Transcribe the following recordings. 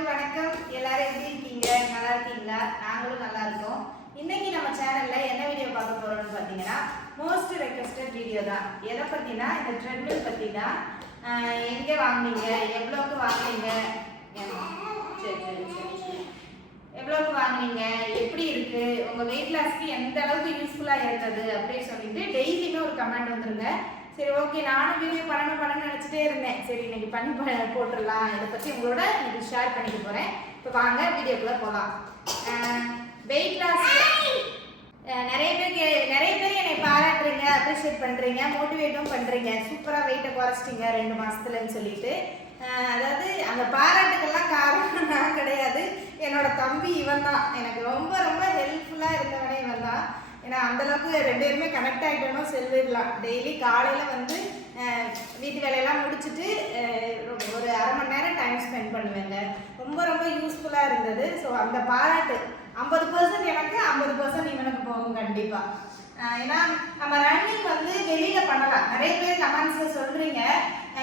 எல்லாருக்கும் வணக்கம். எல்லாரும் எப்படி இருக்கீங்க? நல்லா இருக்கீங்களா? நாங்களும் நல்லா இருக்கோம். இன்னைக்கு நம்ம சேனல்ல என்ன வீடியோ பார்க்க போறோம்னு பார்த்தீங்கன்னா மோஸ்ட் ரெக்வஸ்டட் வீடியோ தான். எதை பத்தினா இந்த ட்ரெட்மில் பத்தி தான் எங்க வாங்குனீங்க? எவ்வளோக்கு வாங்குனீங்க? சரி சரி சரி சரி. எவ்வளோக்கு வாங்குனீங்க? எப்படி இருக்கு? உங்க வெயிட் லாஸ்க்கு எந்த அளவுக்கு யூஸ்ஃபுல்லா இருந்தது? அப்படின்னு சொல்லிட்டு டெய்லியுமே ஒரு கமெண்ட் வந்துருங்க. சரி ஓகே நானும் வீடியோ பண்ணணும் பண்ணணும்னு நினச்சிட்டே இருந்தேன். சரி இன்னைக்கு பண்ணி போட்டுடலாம். இதை பற்றி உங்களோட இன்னைக்கு ஷேர் பண்ணிக்க போகிறேன் இப்போ வாங்க வீடியோக்குள்ளே போகலாம் வெயிட் லாஸ் நிறைய பேர் கே நிறைய பேர் என்னை பாராட்டுறீங்க அப்ரிஷியேட் பண்ணுறீங்க மோட்டிவேட்டும் பண்ணுறீங்க சூப்பராக வெயிட்டை குறைச்சிட்டிங்க ரெண்டு மாதத்துலன்னு சொல்லிட்டு. அதாவது அந்த பாராட்டுக்கெல்லாம் காரணம் நான் கிடையாது. என்னோட தம்பி இவன் தான் எனக்கு ரொம்ப ரொம்ப ஹெல்ப்ஃபுல்லாக இருந்தவனே இவன் தான் ஏன்னா அந்த அளவுக்கு ரெண்டு பேருமே கனெக்ட் ஆகிட்டோம்னா செல்லிடலாம். டெய்லி காலையில் வந்து வீட்டு வேலையெல்லாம் முடிச்சுட்டு ஒரு- அரை மணி நேரம் டைம் ஸ்பெண்ட் பண்ணுவேங்க. ரொம்ப ரொம்ப யூஸ்ஃபுல்லாக இருந்தது. ஸோ அந்த பாராட்டு ஐம்பது பர்சன்ட் எனக்கு ஐம்பது பர்சன்ட் இவனுக்கு போகும் கண்டிப்பாக ஏன்னா நம்ம ரன்னிங் வந்து வெளியில் பண்ணலாம். நிறைய பேர் கமெண்ட்ஸில் சொல்கிறீங்க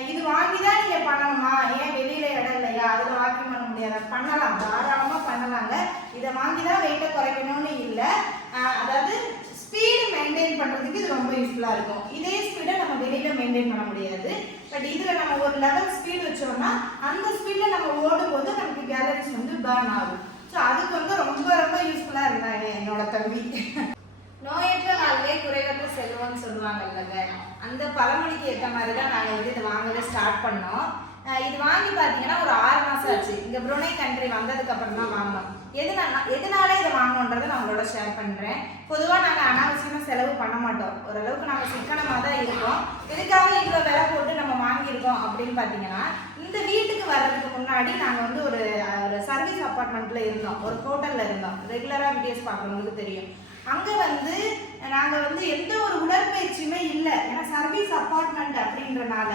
இது வாங்கி தான் நீங்கள் பண்ணணுமா? ஏன் வெளியில் இடம் இல்லையா? அதில் வாக்கிங் பண்ண முடியாது. பண்ணலாம். தாராளமாக பண்ணலாங்க. இதை வாங்கி தான் வெயிட்டை குறைக்கணும்னு இல்லை. அதாவது ஸ்பீடு மெயின்டைன் பண்ணுறதுக்கு இது ரொம்ப யூஸ்ஃபுல்லாக இருக்கும். இதே ஸ்பீடை நம்ம வெளியில் மெயின்டைன் பண்ண முடியாது. பட் இதில் நம்ம ஒரு லெவல் ஸ்பீடு வச்சோம்னா அந்த ஸ்பீடில் நம்ம ஓடும்போது நமக்கு கேலரிஸ் வந்து பேர்ன் ஆகும். ஸோ அதுக்கு வந்து ரொம்ப ரொம்ப யூஸ்ஃபுல்லாக இருந்தாங்க என்னோட தம்பி நோயற்ற வாழ்வே குறைவற்ற செல்வம்னு சொல்லுவாங்கல்லங்க. அந்த பழமொழிக்கு ஏற்ற மாதிரி தான் நாங்கள் வந்து இதை வாங்கவே ஸ்டார்ட் பண்ணோம். இது வாங்கி பார்த்தீங்கன்னா ஒரு ஆறு மாதம் ஆச்சு. இங்கே புருனே கண்ட்ரி வந்ததுக்கு அப்புறம் தான் வாங்கினோம். எதனால எதனால இதை வாங்கணுன்றதை நான் உங்களோட ஷேர் பண்ணுறேன் பொதுவாக நாங்கள் அனாவசியமாக செலவு பண்ண மாட்டோம். ஓரளவுக்கு நாங்கள் சிக்கனமாக தான் இருக்கோம். இதுக்காக இவ்வளோ விலை போட்டு நம்ம வாங்கியிருக்கோம் அப்படின்னு பார்த்தீங்கன்னா இந்த வீட்டுக்கு வர்றதுக்கு முன்னாடி நாங்கள் வந்து ஒரு ஒரு சர்வீஸ் அப்பார்ட்மெண்ட்டில் இருந்தோம். ஒரு ஹோட்டலில் இருந்தோம். ரெகுலராக வீடியோஸ் பார்க்குறவங்களுக்கு தெரியும். அங்கே வந்து நாங்கள் வந்து எந்த ஒரு உடற்பயிற்சியுமே இல்லை. ஏன்னா சர்வீஸ் அப்பார்ட்மெண்ட் அப்படின்றனால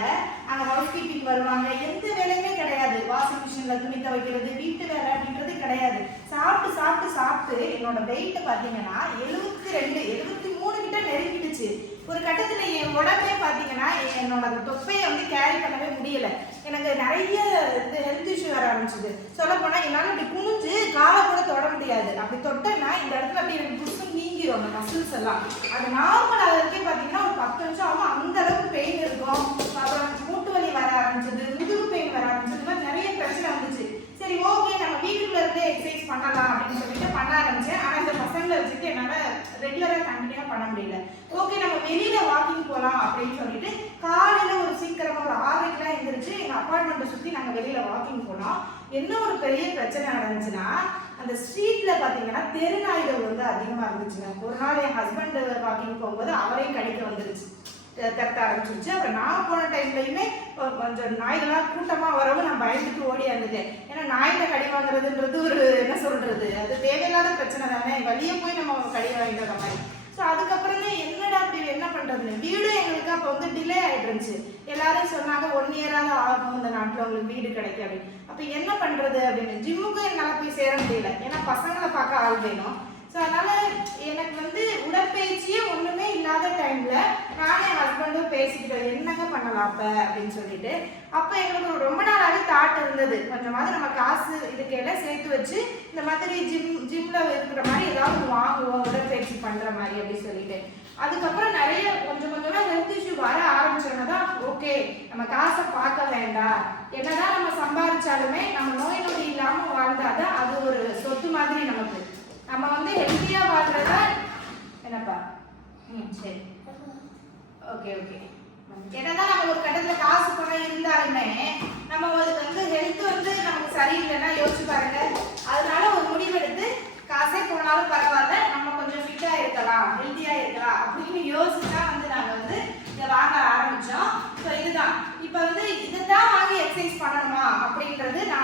அங்கே ஹவுஸ் கீப்பிங் வருவாங்க. எந்த வேலையுமே கிடையாது. வாஷிங் மிஷினில் துணி துவைக்கிறது வீட்டு வேலை அப்படின்றது கிடையாது. சாப்பிட்டு சாப்பிட்டு சாப்பிட்டு என்னோட வெயிட் பார்த்தீங்கன்னா எழுபத்தி ரெண்டு எழுபத்தி மூணு கிட்ட நெருங்கிடுச்சு. ஒரு கட்டத்தில் என் உடம்பே பார்த்தீங்கன்னா என்னோட அந்த தொப்பையை வந்து கேரி பண்ணவே முடியல. எனக்கு நிறைய இது ஹெல்த் இஷ்யூ வர ஆரம்பிச்சது. சொல்ல போனால் என்னால் இப்படி குனிஞ்சு காலை கூட தொட முடியாது. அப்படி தொட்டேன்னா இந்த இடத்துல அப்படி எனக்கு புதுசு சுத்திரும் அந்த மசில்ஸ் எல்லாம். அது நார்மல் ஆகிறதுக்கே பார்த்தீங்கன்னா ஒரு பத்து நிமிஷம் ஆகும். அந்த அளவுக்கு பெயின் இருக்கும். அப்புறம் மூட்டு வலி வர ஆரம்பிச்சது முதுகு பெயின் வர ஆரம்பிச்சது இந்த மாதிரி நிறைய பிரச்சனை வந்துச்சு சரி ஓகே நம்ம வீட்டுக்குள்ள இருந்தே எக்ஸசைஸ் பண்ணலாம் அப்படின்னு சொல்லிட்டு பண்ண ஆரம்பிச்சேன். ஆனால் இந்த பசங்களை வச்சுட்டு என்னால் ரெகுலராக கண்டினியூ பண்ண முடியல. ஓகே நம்ம வெளியில வாக்கிங் போகலாம் அப்படின்னு சொல்லிட்டு காலையில ஒரு சீக்கிரமா ஒரு ஆறுக்கெல்லாம் எழுந்திரிச்சு எங்க அப்பார்ட்மெண்ட்டை சுத்தி நாங்க வெளியில வாக்கிங் போனோம் என்ன ஒரு பெரிய பிரச்சனை நடந்துச்சுன்னா அந்த ஸ்ட்ரீட்ல பாத்தீங்கன்னா தெரு நாய்கள் வந்து அதிகமா இருந்துச்சுங்க. ஒரு நாள் என் ஹஸ்பண்ட் வாக்கிங் போகும்போது அவரையும் கடிக்க வந்துருச்சு. த- தட்ட ஆரம்பிச்சிருச்சு. அப்புறம் நான் போன டைம்லையுமே கொஞ்சம் நாய்களாக கூட்டமாக வரவும் நான் பயந்துட்டு ஓடி இருந்துட்டேன் ஏன்னா நாய்கிட்ட கடி வாங்குறதுன்றது ஒரு என்ன சொல்கிறது அது தேவையில்லாத பிரச்சனை தானே. வெளியே போய் நம்ம கடி வாங்கிட்டு வர மாதிரி. ஸோ அதுக்கப்புறம் தான் என்னடா அப்படி என்ன பண்ணுறதுன்னு வீடு எங்களுக்கு அப்போ வந்து டிலே ஆகிட்டு இருந்துச்சு. எல்லாரும் சொன்னாங்க ஒன் இயராக ஆகும் இந்த நாட்டில் உங்களுக்கு வீடு கிடைக்கும் அப்படின்னு. அப்போ என்ன பண்ணுறது அப்படின்னு. ஜிம்முக்கும் என்னால் போய் சேர முடியல. ஏன்னா பசங்களை பார்க்க ஆள் வேணும். ஸோ அதனால் எனக்கு வந்து உடற்பயிற்சியே ஒன்றுமே இல்லாத டைமில் நானும் என் ஹஸ்பண்டும் பேசிக்கிட்டோம் என்னங்க பண்ணலாம் அப்போ? அப்படின்னு சொல்லிட்டு அப்போ எங்களுக்கு ஒரு ரொம்ப நாளாகவே தாட் இருந்தது. கொஞ்சமாவது நம்ம காசு இதுக்கெல்லாம் சேர்த்து வச்சு இந்த மாதிரி ஜிம் ஜிம்மில் இருக்கிற மாதிரி ஏதாவது வாங்குவோம் உடற்பயிற்சி பண்ணுற மாதிரி அப்படின்னு சொல்லிட்டு. அதுக்கப்புறம் நிறைய கொஞ்சம் கொஞ்சமாக ஹெல்த் இஷ்யூ வர ஆரம்பிச்சோன்னா தான் ஓகே நம்ம காசை பார்க்க வேண்டாம். என்னதான் நம்ம சம்பாதிச்சாலுமே நம்ம நோய் நொடி இல்லாமல் வாழ்ந்தாதான் அது ஒரு சொத்து மாதிரி நமக்கு நம்ம வந்து ஹெல்த்தியா வாழ்றதா என்னப்பா? ம் சரி. ஓகே ஓகே என்னதான் நம்ம ஒரு கட்டத்துல காசு பணம் இருந்தாலுமே நம்ம அதுக்கு வந்து ஹெல்த் வந்து நமக்கு சரியில்லைன்னா யோசிச்சு பாருங்க. அதனால ஒரு முடிவெடுத்து காசே போனாலும் பரவாயில்ல நம்ம கொஞ்சம் ஃபிட்டா இருக்கலாம் ஹெல்த்தியா இருக்கலாம் அப்படின்னு யோசிச்சா வந்து நாங்க வந்து இதை வாங்க ஆரம்பிச்சோம். ஸோ இதுதான். இப்போ வந்து இதுதான் வாங்கி எக்ஸசைஸ் பண்ணணுமா அப்படின்றது நான்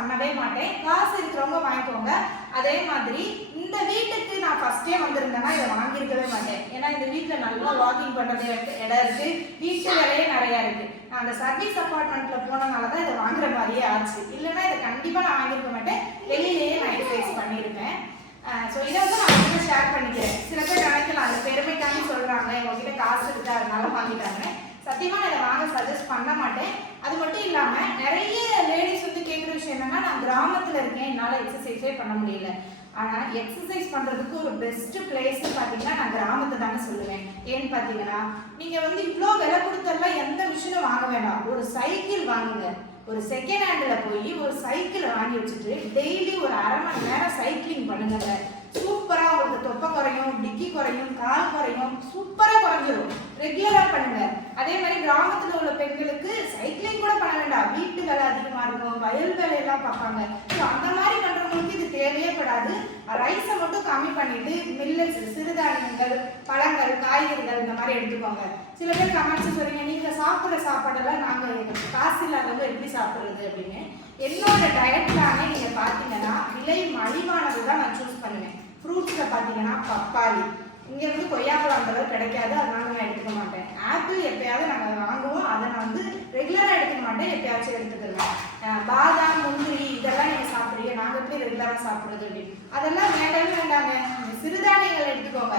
பண்ணவே மாட்டேன். காசு இருக்கிறவங்க வாங்கிக்கோங்க. அதே மாதிரி இந்த வீட்டுக்கு நான் ஃபர்ஸ்டே வந்திருந்தேன்னா இதை வாங்கியிருக்கவே மாட்டேன். ஏன்னா இந்த வீட்டில் நல்லா வாக்கிங் பண்ணுறது இடம் இருக்கு. வீட்டு வேலையே நிறையா இருக்கு. நான் அந்த சர்வீஸ் அப்பார்ட்மெண்ட்ல போனனால தான் இதை வாங்குற மாதிரியே ஆச்சு. இல்லைன்னா இதை கண்டிப்பாக நான் வாங்கியிருக்க மாட்டேன். வெளியிலேயே நான் எக்ஸசைஸ் பண்ணியிருப்பேன். ஸோ இதை வந்து நான் உங்ககிட்ட ஷேர் பண்ணிக்கிறேன். சில பேர் நினைக்கலாம் அந்த பெருமைக்காண்டி சொல்கிறாங்க உங்ககிட்ட காசு இருக்கா? அதனால வாங்கிட்டாங்க சத்தியமாக நான் இதை வாங்க சஜஸ்ட் பண்ண மாட்டேன். அது மட்டும் இல்லாமல் நிறைய லேடிஸ் வந்து கேட்குற விஷயம் என்னன்னா சொன்னாங்கன்னா நான் கிராமத்துல இருக்கேன் என்னால எக்ஸசைஸே பண்ண முடியல. ஆனா எக்ஸசைஸ் பண்றதுக்கு ஒரு பெஸ்ட் பிளேஸ்னு பாத்தீங்கன்னா நான் கிராமத்தை தானே சொல்லுவேன். ஏன்னு பாத்தீங்கன்னா நீங்க வந்து இவ்வளோ விலை கொடுத்தெல்லாம் எந்த மிஷினும் வாங்க வேண்டாம். ஒரு சைக்கிள் வாங்குங்க. ஒரு செகண்ட் ஹேண்ட்ல போய் ஒரு சைக்கிள் வாங்கி வச்சுட்டு டெய்லி ஒரு அரை மணி நேரம் சைக்கிளிங் பண்ணுங்க சூப்பரா உங்களுக்கு தொப்பை குறையும் டிக்கி குறையும் கால் குறையும் சூப்பராக குறைஞ்சிரும். ரெகுலராக பண்ணுங்க. அதே மாதிரி கிராமத்தில் உள்ள பெண்களுக்கு சைக்கிளிங் கூட பண்ண வேண்டாம். வீட்டு வேலை அதிகமா இருக்கும். வயல் வேலையெல்லாம் பார்ப்பாங்க. ஸோ அந்த மாதிரி அவங்களுக்கு இது தேவையே படாது. ரைஸை மட்டும் கம்மி பண்ணிட்டு மில்லட்ஸ் சிறுதானியங்கள் பழங்கள் காய்கறிகள் இந்த மாதிரி எடுத்துக்கோங்க. சில பேர் கமெண்ட்ஸ் சொல்றீங்க நீங்க சாப்பிட்ற சாப்பாடெல்லாம் நாங்கள் காசு இல்லாதவங்க எப்படி சாப்பிட்றது? அப்படின்னு. என்னோட டயட் பிளானே நீங்க பாத்தீங்கன்னா விலை மலிவானது தான் நான் சூஸ் பண்ணுவேன். ஃப்ரூட்ஸில் பார்த்தீங்கன்னா பப்பாளி. இங்கே வந்து கொய்யாப்பழம் அந்த கிடைக்காது அதனால நான் எடுத்துக்க மாட்டேன். ஆப்பிள் எப்பயாவது நாங்கள் வாங்குவோம் அதை நான் வந்து ரெகுலராக எடுத்துக்க மாட்டேன் எப்பயாச்சும் எடுத்துக்கலாம் பாதாம் முந்திரி நாங்க சாப்பிடுறது அப்படின்னு. அதெல்லாம் வேண்டாம் வேண்டாங்க. சிறுதானியங்கள் எடுத்துக்கோங்க.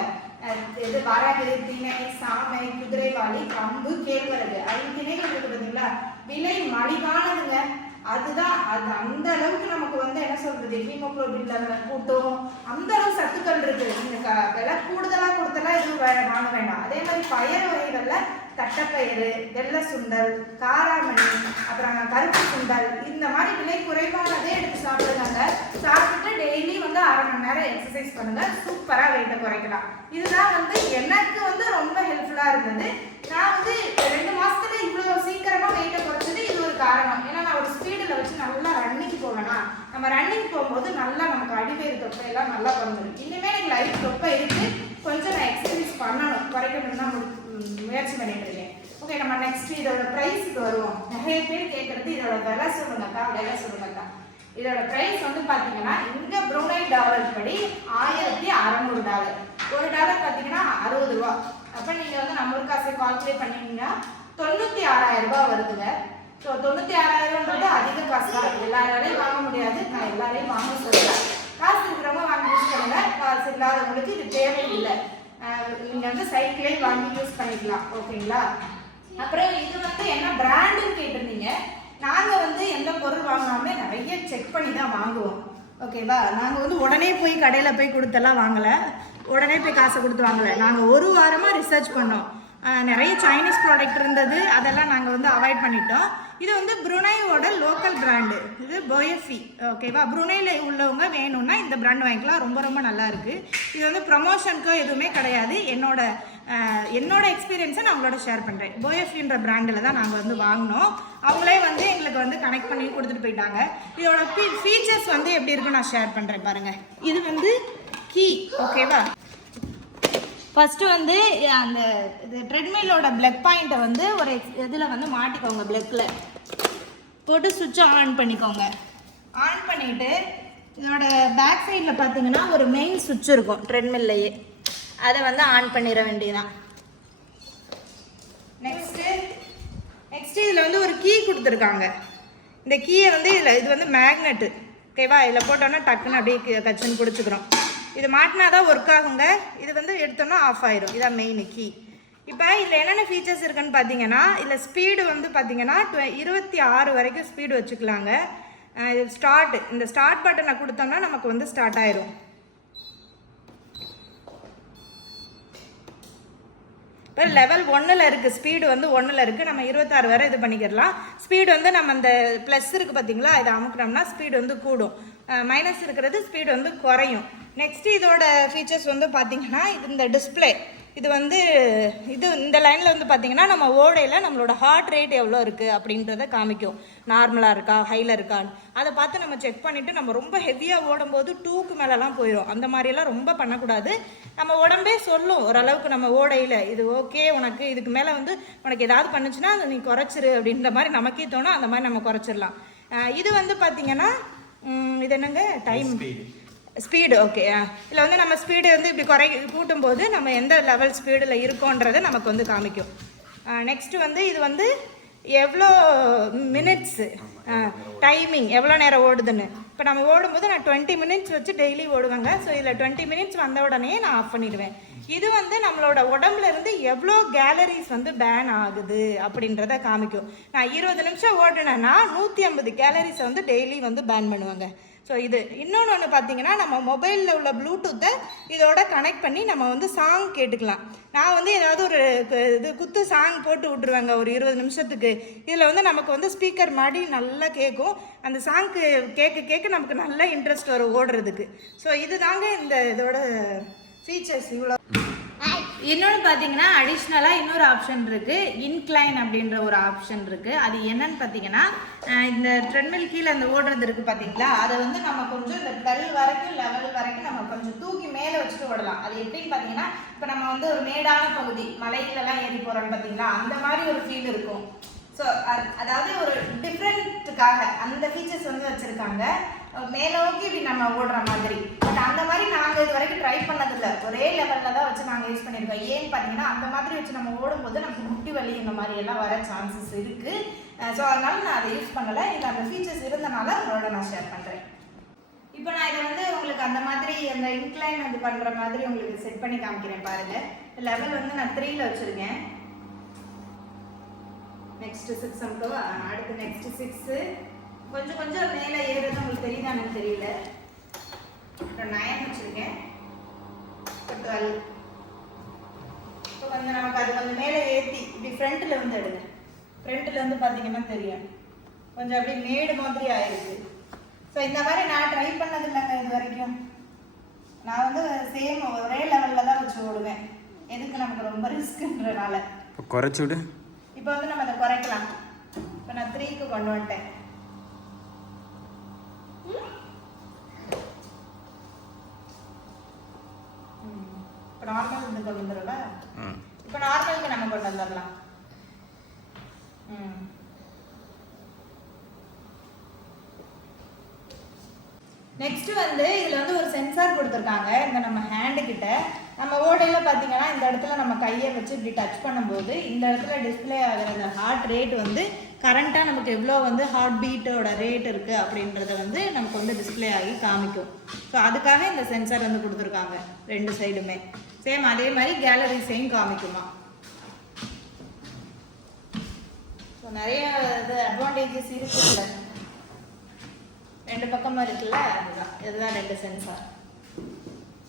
இது வரகு திணை சாமை குதிரைவாளி கம்பு கேழ்வரகு. அது திணைகள் இருக்கு பார்த்தீங்களா விலை மலிவானதுங்க. அதுதான் அது அந்த அளவுக்கு நமக்கு வந்து என்ன சொல்றது? ஹீமோக்ளோபின் லெவல் கூட்டும். அந்த அளவு சத்துக்கள் இருக்கு. நீங்க க- விலை கூடுதலா கொடுத்தலாம் எதுவும் வாங்க வேண்டாம். அதே மாதிரி பயறு வகைகள்ல தட்டைப்பயிறு வெள்ளை சுண்டல் காராமணி அப்புறம் கருப்பு சுண்டல் இந்த மாதிரி விலை குறைவான எடுத்து சாப்பிடுங்க சாப்பிட்டுட்டு டெய்லி வந்து அரை மணி நேரம் எக்ஸசைஸ் பண்ணுங்கள் சூப்பராக வெயிட்டை குறைக்கலாம். இதுதான் வந்து எனக்கு வந்து ரொம்ப ஹெல்ப்ஃபுல்லாக இருந்தது. நான் வந்து ரெண்டு மாதத்துல இவ்வளோ சீக்கிரமாக வெயிட்டை குறைச்சது இது ஒரு காரணம். ஏன்னா நான் ஒரு ஸ்பீடில் வச்சு நல்லா ரன்னிங் போவேனா நம்ம ரன்னிங் போகும்போது நல்லா நமக்கு அடிவேறு தொப்பை எல்லாம் நல்லா குறைஞ்சிடும் இனிமேல் எனக்கு லைஃப் தொப்பை இருக்குது கொஞ்சம் நான் எக்ஸசைஸ் பண்ணணும். குறைக்கணும்னு தான் முயற்சி பண்ணிட்டு இருக்கேன். ஓகே நம்ம நெக்ஸ்ட் இதோட ப்ரைஸுக்கு வருவோம். நிறைய பேர் கேட்குறது இதோட விலை சொல்லுங்கக்கா விலை சொல்லுங்கக்கா. இதோட பிரைஸ் வந்து பார்த்தீங்கன்னா இந்த ப்ரூனை டாலர் படி ஆயிரத்தி அறநூறு டாலர் ஒரு டாலர் பார்த்தீங்கன்னா அறுபது ரூபா. அப்போ நீங்கள் வந்து நம்ம காசை கால்குலேட் பண்ணிங்கன்னா தொண்ணூற்றி ஆறாயிரம் ரூபாய் வருதுங்க. ஸோ தொண்ணூற்றி ஆறாயிரம்ன்றது அதிக காசு தான். எல்லாராலையும் வாங்க முடியாது. நான் எல்லாரையும் வாங்க சொல்லுவேன் காசு இருக்கிறவங்க வாங்கி யூஸ் பண்ணுங்க. காசு இல்லாதவங்களுக்கு இது தேவையில்லை. நீங்கள் வந்து சைக்கிளே வாங்கி யூஸ் பண்ணிக்கலாம். ஓகேங்களா அப்புறம் இது வந்து என்ன பிராண்டுன்னு கேட்டிருந்தீங்க. நாங்கள் வந்து எந்த பொருள் வாங்கினாலுமே நிறைய செக் பண்ணி தான் வாங்குவோம் ஓகேவா நாங்கள் வந்து உடனே போய் கடையில் போய் கொடுத்தெல்லாம் வாங்கலை. உடனே போய் காசை கொடுத்து வாங்கலை. நாங்கள் ஒரு வாரமாக ரிசர்ச் பண்ணோம். நிறைய சைனீஸ் ப்ராடக்ட் இருந்தது. அதெல்லாம் நாங்கள் வந்து அவாய்ட் பண்ணிட்டோம். இது வந்து புருனையோட லோக்கல் பிராண்டு இது போயஃபி ஓகேவா புருனையில் உள்ளவங்க வேணும்னா இந்த பிராண்ட் வாங்கிக்கலாம். ரொம்ப ரொம்ப நல்லாயிருக்கு இது வந்து ப்ரமோஷனுக்கோ எதுவுமே கிடையாது. என்னோட என்னோட எக்ஸ்பீரியன்ஸை நான் உங்களோட ஷேர் பண்ணுறேன் போயஃபின்ற பிராண்டில் தான் நாங்கள் வந்து வாங்கினோம். அவங்களே வந்து எங்களுக்கு வந்து கனெக்ட் பண்ணி கொடுத்துட்டு போயிட்டாங்க. இதோட ஃபீ ஃபீச்சர்ஸ் வந்து எப்படி இருக்குன்னு நான் ஷேர் பண்ணுறேன் பாருங்கள் இது வந்து கீ ஓகேவா ஃபஸ்ட்டு வந்து அந்த இது ட்ரெட்மில்லோட பிளக் பாயிண்ட்டை வந்து ஒரு இதில் வந்து மாட்டிக்கோங்க பிளக்கில் போட்டு சுவிட்சை ஆன் பண்ணிக்கோங்க. ஆன் பண்ணிவிட்டு இதோட பேக் சைடில் பார்த்தீங்கன்னா ஒரு மெயின் சுவிட்ச் இருக்கும் ட்ரெட்மில்லையே அதை வந்து ஆன் பண்ணிட வேண்டியதான் நெக்ஸ்ட்டு நெக்ஸ்ட்டு இதில் வந்து ஒரு கீ கொடுத்துருக்காங்க. இந்த கீயை வந்து இதில் இது வந்து மேக்னெட்டு ஓகேவா இதில் போட்டோன்னா டக்குன்னு அப்படியே கி- கச்சுன்னு பிடிச்சிக்கிறோம். இது மாட்டினா தான் ஒர்க் ஆகுங்க. இது வந்து எடுத்தோன்னா ஆஃப் ஆயிரும். இதான் மெயின் கீ இப்போ இதில் என்னென்ன ஃபீச்சர்ஸ் இருக்குன்னு பார்த்தீங்கன்னா இதில் ஸ்பீடு வந்து பார்த்தீங்கன்னா இருபத்தி ஆறு வரைக்கும் ஸ்பீடு வச்சுக்கலாங்க. இது ஸ்டார்ட் இந்த ஸ்டார்ட் பட்டனை கொடுத்தோம்னா நமக்கு வந்து ஸ்டார்ட் ஆயிரும். இப்போ லெவல் ஒன்றில் இருக்குது ஸ்பீடு வந்து ஒன்றில் இருக்குது நம்ம இருபத்தாறு வரை இது பண்ணிக்கிடலாம். ஸ்பீடு வந்து நம்ம அந்த ப்ளஸ் இருக்குது பார்த்தீங்களா இதை அமுக்கினோம்னா ஸ்பீடு வந்து கூடும். மைனஸ் இருக்கிறது ஸ்பீடு வந்து குறையும். நெக்ஸ்ட் இதோட ஃபீச்சர்ஸ் வந்து பார்த்தீங்கன்னா இது இந்த டிஸ்ப்ளே இது வந்து இது இந்த லைனில் வந்து பார்த்தீங்கன்னா நம்ம ஓடையில் நம்மளோட ஹார்ட் ரேட் எவ்வளோ இருக்குது அப்படின்றத காமிக்கும். நார்மலாக இருக்கா ஹையில் இருக்கான்னு. அதை பார்த்து நம்ம செக் பண்ணிவிட்டு நம்ம ரொம்ப ஹெவியாக ஓடும்போது டூக்கு மேலெலாம் போயிடும் அந்த மாதிரியெல்லாம் ரொம்ப பண்ணக்கூடாது. நம்ம உடம்பே சொல்லும் ஓரளவுக்கு நம்ம ஓடையில் இது ஓகே உனக்கு இதுக்கு மேலே வந்து உனக்கு ஏதாவது பண்ணுச்சுன்னா அதை நீ குறைச்சிரு அப்படின்ற மாதிரி நமக்கே தோணும். அந்த மாதிரி நம்ம குறைச்சிடலாம். இது வந்து பார்த்தீங்கன்னா இது என்னங்க? டைம் ஸ்பீடு ஓகே இதில் வந்து நம்ம ஸ்பீடு வந்து இப்படி குறை கூட்டும்போது நம்ம எந்த லெவல் ஸ்பீடில் இருக்கோன்றதை நமக்கு வந்து காமிக்கும். நெக்ஸ்ட்டு வந்து இது வந்து எவ்வளோ மினிட்ஸு டைமிங் எவ்வளோ நேரம் ஓடுதுன்னு. இப்போ நம்ம ஓடும்போது நான் டுவெண்ட்டி மினிட்ஸ் வச்சு டெய்லி ஓடுவேங்க. ஸோ இதில் டுவெண்ட்டி மினிட்ஸ் வந்த உடனே நான் ஆஃப் பண்ணிடுவேன். இது வந்து நம்மளோட உடம்புல இருந்து எவ்வளோ கேலரிஸ் வந்து பேன் ஆகுது அப்படின்றத காமிக்கும். நான் இருபது நிமிஷம் ஓடினேன்னா நூற்றி ஐம்பது கேலரிஸை வந்து டெய்லி வந்து பேன் பண்ணுவாங்க. ஸோ இது இன்னொன்று ஒன்று பார்த்தீங்கன்னா நம்ம மொபைலில் உள்ள ப்ளூடூத்தை இதோட கனெக்ட் பண்ணி நம்ம வந்து சாங் கேட்டுக்கலாம். நான் வந்து ஏதாவது ஒரு இது குத்து சாங் போட்டு விட்ருவேங்க ஒரு இருபது நிமிஷத்துக்கு. இதில் வந்து நமக்கு வந்து ஸ்பீக்கர் மாதிரி நல்லா கேட்கும் அந்த சாங்க்கு கேட்க கேட்க நமக்கு நல்ல இன்ட்ரெஸ்ட் வரும் ஓடுறதுக்கு. ஸோ இதுதாங்க இந்த இதோட ஃபீச்சர்ஸ் இவ்வளோ. இன்னொன்று பார்த்தீங்கன்னா அடிஷ்னலாக இன்னொரு ஆப்ஷன் இருக்குது இன்க்ளைன் அப்படின்ற ஒரு ஆப்ஷன் இருக்குது அது என்னன்னு பார்த்தீங்கன்னா இந்த ட்ரெட்மில் கீழே அந்த ஓடுறது இருக்குது பார்த்தீங்களா அதை வந்து நம்ம கொஞ்சம் இந்த டல் வரைக்கும் லெவல் வரைக்கும் நம்ம கொஞ்சம் தூக்கி மேலே வச்சுட்டு ஓடலாம். அது எப்படின்னு பார்த்தீங்கன்னா இப்போ நம்ம வந்து ஒரு மேடான பகுதி மலையிலலாம் ஏறி போகிறோம்னு பார்த்தீங்களா அந்த மாதிரி ஒரு ஃபீல் இருக்கும். ஸோ அதாவது ஒரு டிஃப்ரெண்ட்டுக்காக அந்த ஃபீச்சர்ஸ் வந்து வச்சுருக்காங்க. மேலோக்கி இப்படி நம்ம ஓடுற மாதிரி. பட் அந்த மாதிரி நாங்கள் இது வரைக்கும் ட்ரை பண்ணதில்ல. ஒரே லெவலில் தான் வச்சு நாங்கள் யூஸ் பண்ணியிருக்கோம். ஏன்னு பார்த்தீங்கன்னா அந்த மாதிரி வச்சு நம்ம ஓடும்போது நமக்கு முட்டி வலி இந்த மாதிரி எல்லாம் வர சான்சஸ் இருக்குது ஸோ அதனால நான் அதை யூஸ் பண்ணலை. இது அந்த ஃபீச்சர்ஸ் இருந்தனால உங்களோட நான் ஷேர் பண்ணுறேன் இப்போ நான் இதை வந்து உங்களுக்கு அந்த மாதிரி அந்த இன்க்ளைன் வந்து பண்ணுற மாதிரி உங்களுக்கு செட் பண்ணி காமிக்கிறேன் பாருங்கள் லெவல் வந்து நான் த்ரீயில் வச்சுருக்கேன். நெக்ஸ்ட்டு சிக்ஸ் அம்க்கு அடுத்து நெக்ஸ்ட்டு சிக்ஸு கொஞ்சம் கொஞ்சம் மேலே ஏறுறது உங்களுக்கு தெரியுதான்னு தெரியல. அப்புறம் நயன் வச்சுருக்கேன். இப்போ டுவெல் இப்போ கொஞ்சம் நமக்கு அது கொஞ்சம் மேலே ஏற்றி இப்படி ஃப்ரண்ட்டில் வந்து எடுங்க. ஃப்ரண்ட்டில் பார்த்தீங்கன்னா தெரியும். கொஞ்சம் அப்படியே மேடு மாதிரி ஆயிருக்கு. ஸோ இந்த மாதிரி நான் ட்ரை பண்ணது இல்லைங்க இது வரைக்கும். நான் வந்து சேம் ஒரே லெவலில் தான் வச்சு ஓடுவேன். எதுக்கு நமக்கு ரொம்ப ரிஸ்க்குன்றனால குறைச்சி விடு. இப்போ வந்து நம்ம அதை குறைக்கலாம். இப்போ நான் த்ரீக்கு கொண்டு வந்துட்டேன். இப்போ நார்மல் இருந்து கொண்டு வந்துடும்ல ம். இப்போ நார்மலுக்கு நம்ம கொண்டு வந்துடலாம். நெக்ஸ்ட் வந்து இதுல வந்து ஒரு சென்சார் கொடுத்துருக்காங்க. இந்த நம்ம ஹேண்டு கிட்ட. நம்ம ஓடையில பாத்தீங்கன்னா இந்த இடத்துல நம்ம கையை வச்சு இப்படி டச் பண்ணும்போது இந்த இடத்துல டிஸ்ப்ளே ஆகிற அந்த ஹார்ட் ரேட் வந்து கரண்ட்டாக நமக்கு எவ்வளோ வந்து ஹார்ட் பீட்டோட ரேட் இருக்குது அப்படின்றத வந்து நமக்கு வந்து டிஸ்ப்ளே ஆகி காமிக்கும். ஸோ அதுக்காக இந்த சென்சார் வந்து கொடுத்துருக்காங்க ரெண்டு சைடுமே சேம் அதே மாதிரி கேலரிஸையும் காமிக்குமா. ஸோ நிறைய இது அட்வான்டேஜஸ் இருக்குல்ல. ரெண்டு பக்கமும் இருக்குல்ல? அதுதான் இதுதான் ரெண்டு சென்சார்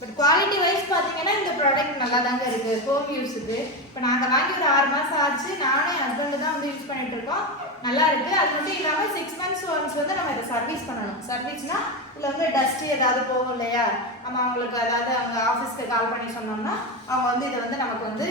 பட் குவாலிட்டி வைஸ் பார்த்தீங்கன்னா இந்த ப்ராடக்ட் நல்லா தாங்க இருக்குது ஹோம் யூஸுக்கு இப்போ நாங்கள் வாங்கி ஒரு ஆறு மாதம் ஆச்சு. நானும் என் ஹஸ்பண்டு தான் வந்து யூஸ் பண்ணிட்டு இருக்கோம். நல்லா இருக்குது அது மட்டும் இல்லாமல் சிக்ஸ் மந்த்ஸ் ஒன்ஸ் வந்து நம்ம இதை சர்வீஸ் பண்ணணும். சர்வீஸ்னால் இதில் வந்து டஸ்ட்டு ஏதாவது போகும் இல்லையா? நம்ம அவங்களுக்கு அதாவது அவங்க ஆஃபீஸ்க்கு கால் பண்ணி சொன்னோம்னா அவங்க வந்து இதை வந்து நமக்கு வந்து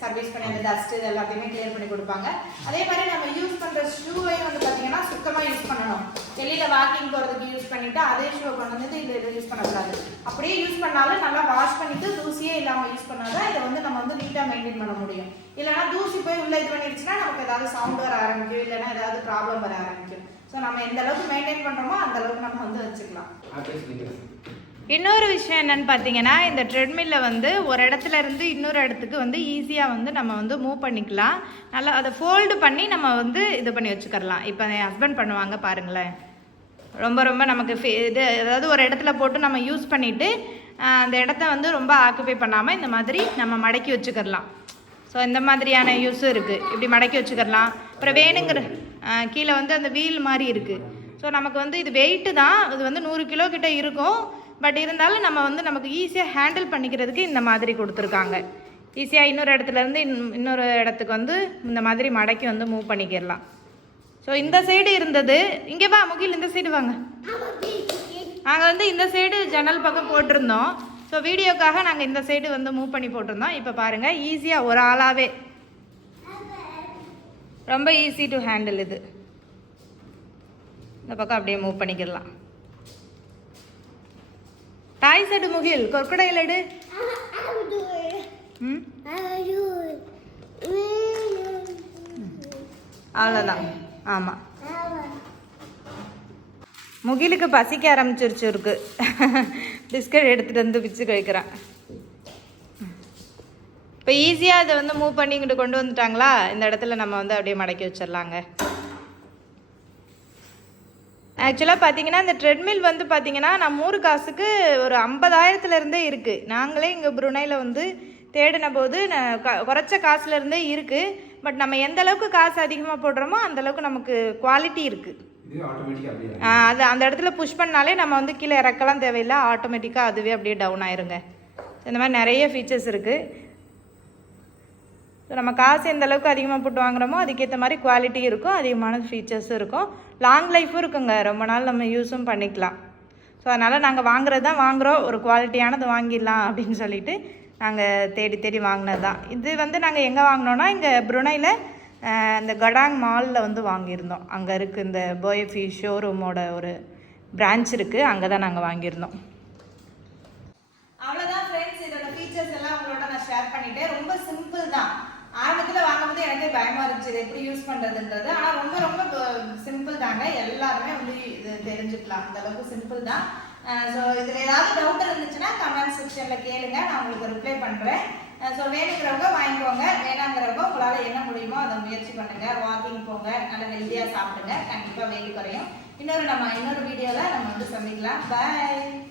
சர்வீஸ் பண்ணி அந்த டஸ்ட்டு இது எல்லாத்தையுமே கிளியர் பண்ணி கொடுப்பாங்க. அதே மாதிரி நம்ம யூஸ் பண்ணுற ஷூவையும் வந்து பார்த்தீங்கன்னா சுத்தமாக யூஸ் பண்ணணும். வெளியில் வாக்கிங் போகிறதுக்கு யூஸ் பண்ணிவிட்டு அதே ஷூவை கொண்டு வந்து இந்த இதை யூஸ் பண்ணக்கூடாது. அப்படியே யூஸ் பண்ணாலும் நல்லா வாஷ் பண்ணிவிட்டு தூசியே இல்லாமல் யூஸ் பண்ணாதான் இதை வந்து நம்ம வந்து நீட்டாக மெயின்டைன் பண்ண முடியும். இல்லைனா தூசி போய் உள்ள இது பண்ணிடுச்சுன்னா நமக்கு ஏதாவது சவுண்ட் வர ஆரம்பிக்கும். இல்லைன்னா ஏதாவது ப்ராப்ளம் வர ஆரம்பிக்கும். ஸோ நம்ம எந்த அளவுக்கு மெயின்டைன் பண்ணுறோமோ அந்த அளவுக்கு நம்ம வந்து வச்சுக்கலாம். இன்னொரு விஷயம் என்னன்னு பார்த்தீங்கன்னா இந்த ட்ரெட்மில்ல வந்து ஒரு இடத்துல இருந்து இன்னொரு இடத்துக்கு வந்து ஈஸியாக வந்து நம்ம வந்து மூவ் பண்ணிக்கலாம். நல்லா அதை ஃபோல்டு பண்ணி நம்ம வந்து இது பண்ணி வச்சுக்கலாம் இப்போ என் ஹஸ்பண்ட் பண்ணுவாங்க பாருங்களேன். ரொம்ப ரொம்ப நமக்கு ஃபே- இது அதாவது ஒரு இடத்துல போட்டு நம்ம யூஸ் பண்ணிவிட்டு அந்த இடத்த வந்து ரொம்ப ஆக்குபை பண்ணாமல் இந்த மாதிரி நம்ம மடக்கி வச்சுக்கிடலாம் ஸோ இந்த மாதிரியான யூஸும் இருக்குது இப்படி மடக்கி வச்சுக்கிடலாம் அப்புறம் வேணுங்கிற கீழே வந்து அந்த வீல் மாதிரி இருக்குது ஸோ நமக்கு வந்து இது வெயிட்டு தான். இது வந்து நூறு கிலோ கிட்ட இருக்கும். பட் இருந்தாலும் நம்ம வந்து நமக்கு ஈஸியாக ஹேண்டில் பண்ணிக்கிறதுக்கு இந்த மாதிரி கொடுத்துருக்காங்க. ஈஸியாக இன்னொரு இடத்துல இருந்து இன்- இன்னொரு இடத்துக்கு வந்து இந்த மாதிரி மடக்கி வந்து மூவ் பண்ணிக்கிடலாம். ஸோ இந்த சைடு இருந்தது. இங்கே வா முகில் இந்த சைடு வாங்க. நாங்கள் வந்து இந்த சைடு ஜன்னல் பக்கம் போட்டிருந்தோம். ஸோ வீடியோக்காக நாங்கள் இந்த சைடு வந்து மூவ் பண்ணி போட்டிருந்தோம். இப்போ பாருங்கள் ஈஸியாக ஒரு ஆளாகவே ரொம்ப ஈஸி டு ஹேண்டில் இது. இந்த பக்கம் அப்படியே மூவ் பண்ணிக்கிடலாம். டாய் சடு முகில் கொற்கடையில் எடு. அவ்வளோதான் ஆமாம் முகிலுக்கு பசிக்க ஆரம்பிச்சிருச்சு இருக்கு பிஸ்கட் எடுத்துகிட்டு வந்து பிச்சு கழிக்கிறான். இப்போ ஈஸியாக இதை வந்து மூவ் பண்ணி இங்கிட்டு கொண்டு வந்துட்டாங்களா? இந்த இடத்துல நம்ம வந்து அப்படியே மடக்கி வச்சிடலாங்க. ஆக்சுவலாக பார்த்தீங்கன்னா இந்த ட்ரெட்மில் வந்து பார்த்தீங்கன்னா நம்ம ஊர் காசுக்கு ஒரு ஐம்பதாயிரத்துலேருந்தே இருக்குது நாங்களே இங்கே புருனையில் வந்து தேடின போது குறைச்ச காசுல இருந்தே இருக்குது பட் நம்ம எந்த அளவுக்கு காசு அதிகமாக போடுறோமோ அந்த அளவுக்கு நமக்கு குவாலிட்டி இருக்குது அது அந்த இடத்துல புஷ் பண்ணாலே நம்ம வந்து கீழே இறக்கலாம் தேவையில்லை. ஆட்டோமேட்டிக்காக அதுவே அப்படியே டவுன் ஆயிருங்க. இந்த மாதிரி நிறைய ஃபீச்சர்ஸ் இருக்குது ஸோ நம்ம காசு எந்த அளவுக்கு அதிகமாக போட்டு வாங்குறோமோ அதுக்கேற்ற மாதிரி குவாலிட்டி இருக்கும் அதிகமான ஃபீச்சர்ஸும் இருக்கும். லாங் லைஃபும் இருக்குங்க. ரொம்ப நாள் நம்ம யூஸும் பண்ணிக்கலாம். ஸோ அதனால் நாங்கள் வாங்குறது தான் வாங்குகிறோம் ஒரு குவாலிட்டியானது வாங்கிடலாம் அப்படின்னு சொல்லிட்டு நாங்கள் தேடி தேடி வாங்கினது தான். இது வந்து நாங்கள் எங்கே வாங்கினோன்னா இங்கே புருனையில் இந்த கடாங் மாலில் வந்து வாங்கியிருந்தோம். அங்கே இருக்குது இந்த போயஃபி ஷோரூமோட ஒரு பிரான்ச் இருக்குது அங்கே தான் நாங்கள் வாங்கியிருந்தோம் அவ்வளோதான் ஃப்ரெண்ட்ஸ் இதோட ஃபீச்சர்ஸ் எல்லாம் உங்களோட நான் ஷேர் பண்ணிட்டேன் ரொம்ப சிம்பிள் தான் ஆரம்பத்தில் வாங்கும்போது எனக்கே பயமாக இருந்துச்சு இதை எப்படி யூஸ் பண்ணுறதுன்றது ஆனால் ரொம்ப ரொம்ப சிம்பிள் தாங்க. எல்லாருமே வந்து இது தெரிஞ்சுக்கலாம். அந்த அளவுக்கு சிம்பிள் தான். ஸோ இதில் ஏதாவது டவுட் இருந்துச்சுன்னா கமெண்ட் செக்ஷனில் கேளுங்க. நான் உங்களுக்கு ரிப்ளை பண்ணுறேன் ஸோ வேணுங்கிறவங்க வாங்கிக்கோங்க. வேணாங்கிறவங்க உங்களால் என்ன முடியுமோ அதை முயற்சி பண்ணுங்க. வாக்கிங் போங்க. நல்லா ஹெல்த்தியாக சாப்பிடுங்க. கண்டிப்பாக வெயிட் குறையும். இன்னொரு நம்ம இன்னொரு வீடியோவில் நம்ம வந்து சந்திக்கலாம். பாய்